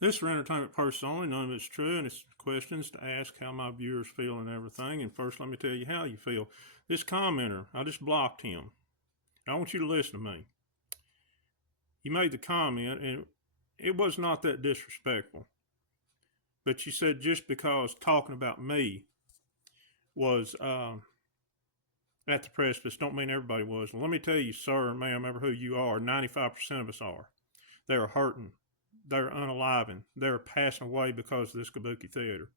This is for entertainment purposes only. None of it's true, and it's questions to ask how my viewers feel and everything. And first, let me tell you how you feel. This commenter, I just blocked him. I want you to listen to me. You made the comment, and it was not that disrespectful. But you said just because talking about me was at the precipice, don't mean everybody was. Well, let me tell you, sir and ma'am, ever who you are, 95% of us are. They're hurting. They're unaliving. They're passing away because of this kabuki theater.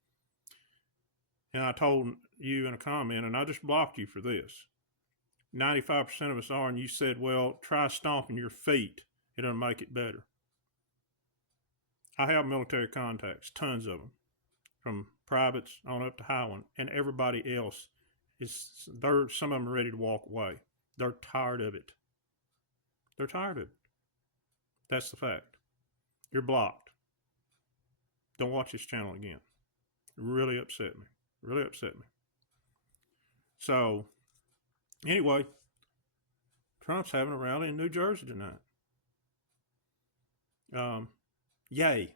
And I told you in a comment, and I just blocked you for this. 95% of us are, and you said, well, try stomping your feet. It'll make it better. I have military contacts, tons of them, from privates on up to Highland, and everybody else some of them are ready to walk away. They're tired of it. They're tired of it. That's the fact. You're blocked. Don't watch this channel again. It really upset me. Really upset me. So, anyway, Trump's having a rally in New Jersey tonight. Yay.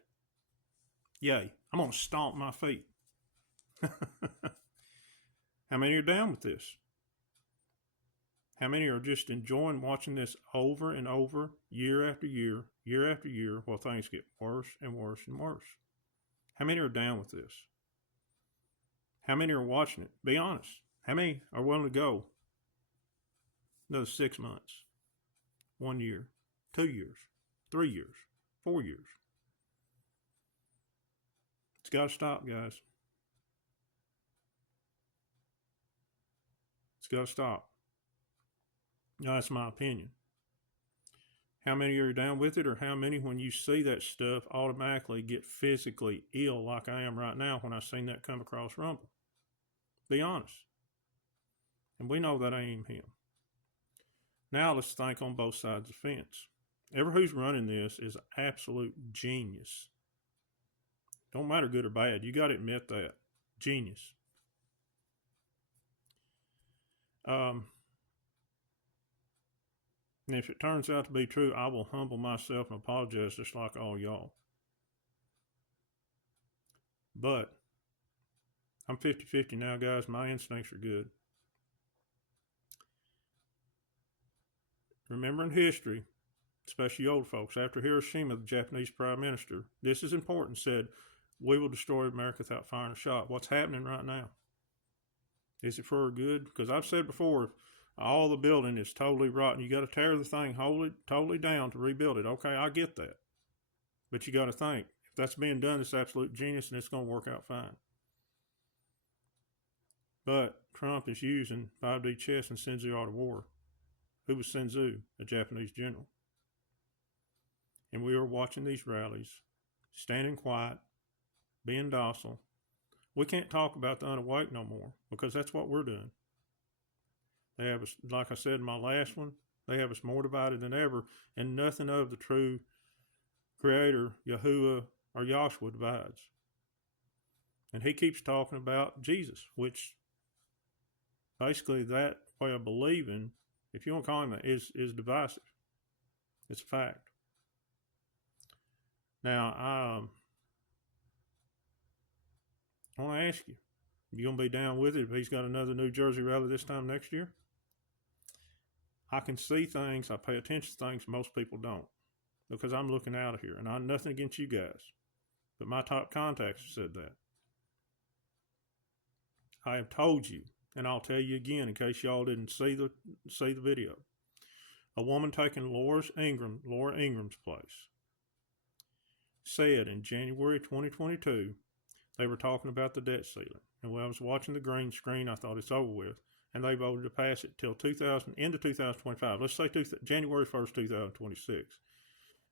Yay. I'm going to stomp my feet. How many are down with this? How many are just enjoying watching this over and over, year after year, year after year, while things get worse and worse and worse? How many are down with this? How many are watching it? Be honest. How many are willing to go another 6 months, 1 year, 2 years, 3 years, 4 years? It's got to stop, guys. It's got to stop. Now, that's my opinion. How many are down with it, or how many, when you see that stuff, automatically get physically ill like I am right now when I seen that come across Rumble? Be honest. And we know that ain't him. Now let's think on both sides of the fence. Ever who's running this is an absolute genius. Don't matter good or bad. You got to admit that. Genius. And if it turns out to be true, I will humble myself and apologize just like all y'all. But I'm 50-50 now, guys. My instincts are good. Remember in history, especially old folks, after Hiroshima, the Japanese prime minister, this is important, said, we will destroy America without firing a shot. What's happening right now? Is it for good? Because I've said before, all the building is totally rotten. You got to tear the thing totally down to rebuild it. Okay, I get that. But you got to think, if that's being done, it's absolute genius and it's going to work out fine. But Trump is using 5D chess and sends the art of war. Who was Sun Tzu? A Japanese general. And we are watching these rallies, standing quiet, being docile. We can't talk about the unawake no more because that's what we're doing. They have us, like I said in my last one, they have us more divided than ever, and nothing of the true Creator, Yahuwah, or Yahshua divides. And he keeps talking about Jesus, which basically that way of believing, if you want to call him that, is divisive. It's a fact. Now, I want to ask you, you going to be down with it if he's got another New Jersey rally this time next year? I can see things, I pay attention to things most people don't, because I'm looking out of here, and I'm nothing against you guys, but my top contacts have said that. I have told you, and I'll tell you again in case y'all didn't see the video. A woman taking Laura Ingram's place said in January 2022, they were talking about the debt ceiling. And when I was watching the green screen, I thought it's over with. And they voted to pass it till into 2025. Let's say January 1st, 2026.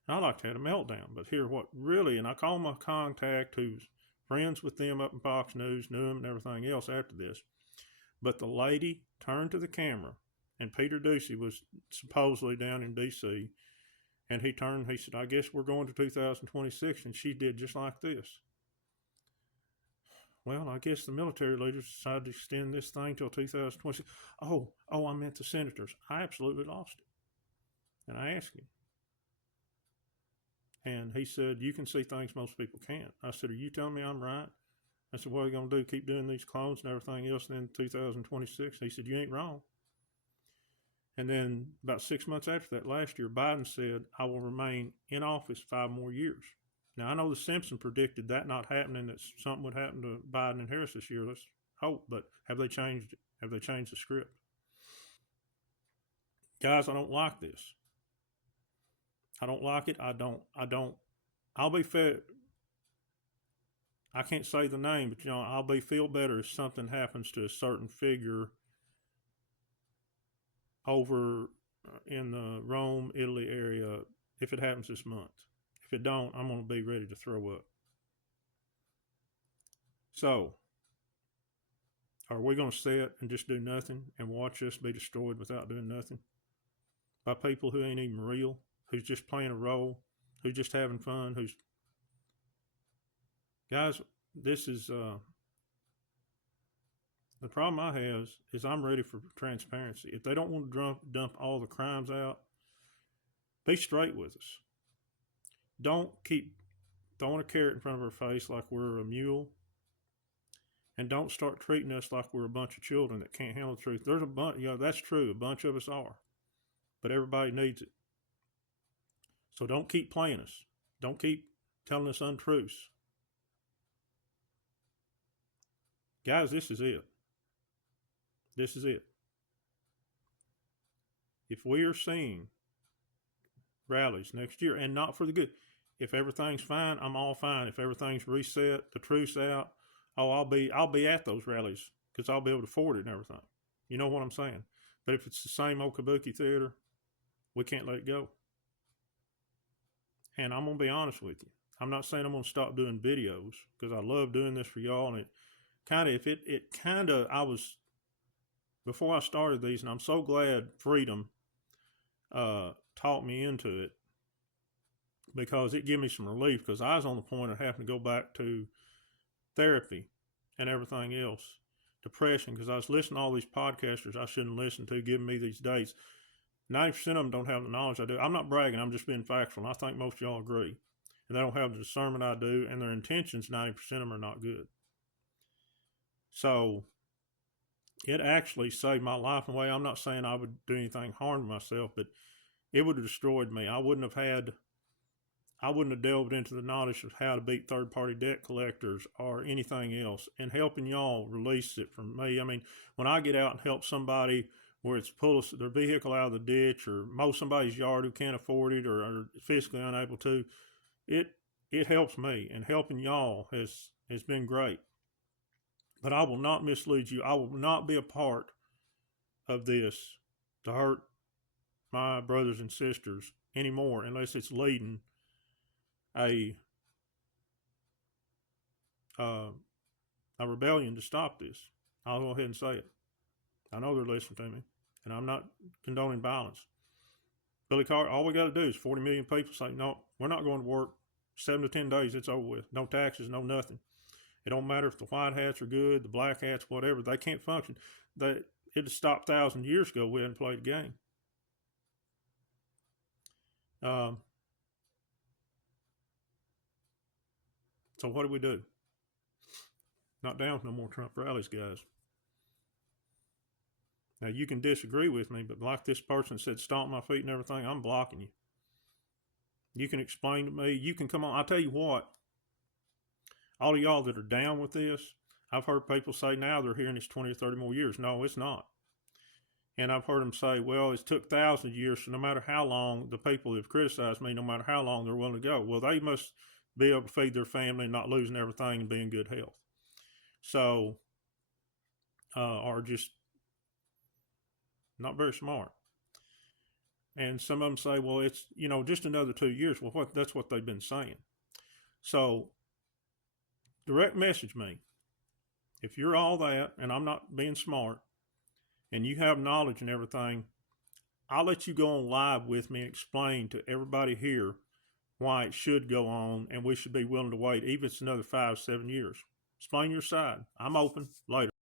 And I like to have a meltdown, but here what really, and I call my contact who's friends with them up in Fox News, knew him and everything else after this. But the lady turned to the camera, and Peter Ducey was supposedly down in D.C., and he said, I guess we're going to 2026, and she did just like this. Well, I guess the military leaders decided to extend this thing till 2026. Oh, I meant the senators. I absolutely lost it. And I asked him, And he said, you can see things most people can't. I said, are you telling me I'm right? I said, what are you going to do? Keep doing these clones and everything else in 2026? He said, you ain't wrong. And then about 6 months after that, last year, Biden said, I will remain in office 5 more years. Now, I know the Simpson predicted that not happening, that something would happen to Biden and Harris this year. Let's hope. But have they changed it? Have they changed the script? Guys, I don't like this. I don't like it. I'll be fair. I can't say the name, but I'll feel better if something happens to a certain figure over in the Rome, Italy area, if it happens this month. If it don't, I'm going to be ready to throw up. So, are we going to sit and just do nothing and watch us be destroyed without doing nothing? By people who ain't even real, who's just playing a role, who's just having fun, Guys, this is, the problem I have is I'm ready for transparency. If they don't want to dump all the crimes out, be straight with us. Don't keep throwing a carrot in front of our face like we're a mule. And don't start treating us like we're a bunch of children that can't handle the truth. There's a bunch, that's true. A bunch of us are. But everybody needs it. So don't keep playing us. Don't keep telling us untruths. Guys, this is it. This is it. If we are seeing rallies next year, and not for the good, if everything's fine, I'm all fine. If everything's reset, the truth's out, I'll be at those rallies because I'll be able to afford it and everything. You know what I'm saying? But if it's the same old kabuki theater, we can't let it go. And I'm going to be honest with you. I'm not saying I'm going to stop doing videos because I love doing this for y'all. And before I started these, and I'm so glad Freedom taught me into it because it gave me some relief because I was on the point of having to go back to therapy and everything else, depression, because I was listening to all these podcasters I shouldn't listen to giving me these dates. 90% of them don't have the knowledge I do. I'm not bragging. I'm just being factual. And I think most of y'all agree. And they don't have the discernment I do, and their intentions, 90% of them are not good. So it actually saved my life in a way. I'm not saying I would do anything harm to myself, but it would have destroyed me. I wouldn't have delved into the knowledge of how to beat third-party debt collectors or anything else, and helping y'all release it from me. I mean, when I get out and help somebody where it's pull their vehicle out of the ditch or mow somebody's yard who can't afford it or are physically unable to, it helps me, and helping y'all has been great. But I will not mislead you. I will not be a part of this to hurt my brothers and sisters anymore unless it's leading a rebellion to stop this. I'll go ahead and say it. I know they're listening to me, and I'm not condoning violence. Billy Carter, all we got to do is 40 million people say, no, we're not going to work. 7 to 10 days, it's over with. No taxes, no nothing. It don't matter if the white hats are good, the black hats, whatever. They can't function. It stopped 1,000 years ago. We hadn't played the game. So what do? Not down with no more Trump rallies, guys. Now, you can disagree with me, but like this person said, stomp my feet and everything, I'm blocking you. You can explain to me. You can come on. I'll tell you what. All of y'all that are down with this, I've heard people say now they're hearing it's 20 or 30 more years. No, it's not. And I've heard them say, well, it's took 1,000 years, so no matter how long, the people who have criticized me, no matter how long they're willing to go. Well, they must be able to feed their family and not losing everything and be in good health. So, are just not very smart. And some of them say, well, it's, just another 2 years. Well, that's what they've been saying. So, direct message me. If you're all that, and I'm not being smart, and you have knowledge and everything, I'll let you go on live with me and explain to everybody here why it should go on and we should be willing to wait, even if it's another 5-7 years. Explain your side. I'm open. Later.